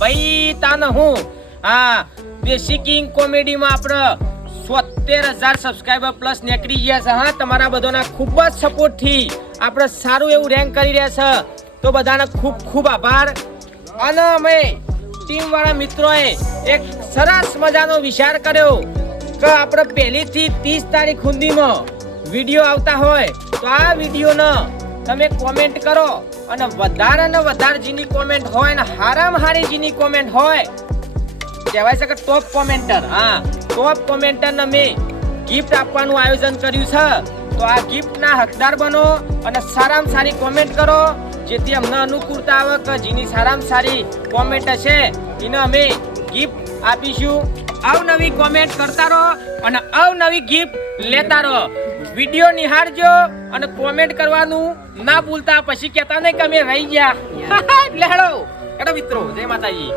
ભાઈ તાને હું દેશી કિંગ કોમેડીમાં આપણે 70,000 સબસ્ક્રાઇબર પ્લસ નીકળી ગયા છે. હા, તમારા બધાના ખૂબ જ સપોર્ટથી આપણે સારું એવું રેન્ક કરી રહ્યા છે. તો બધાને ખૂબ ખૂબ આભાર. અને અમે ટીમ વાળા મિત્રોએ એક સરસ મજાનો વિચાર કર્યો કે આપણે પહેલીથી 30 તારીખ સુધીમાં વિડીયો આવતા હોય તો આ વિડીયોને તમે કોમેન્ટ કરો અને વધારે ને વધારે જેની કોમેન્ટ હોય ને હારામાં હારી જેની કોમેન્ટ હોય કહેવાય છે કે ટોપ કોમેન્ટર, ટોપ કોમેન્ટરને મેં ગિફ્ટ આપવાનું આયોજન કર્યું છે. તો આ ગિફ્ટના હકદાર બનો અને સારામાં સારી કોમેન્ટ કરો, જેથી અમને અનુકૂળતા આવે કે જેની સારામાં સારી કોમેન્ટ હશે એને અમે ગિફ્ટ આપીશું. અવનવી કોમેન્ટ કરતા રહો અને અવનવી ગિફ્ટ લેતા રહો. વિડીયો નિહાળજો અને કોમેન્ટ કરવાનું ના ભૂલતા. પછી કહેતા નહીં કે અમે રહી ગયા. લેડો મિત્રો, જય માતાજી.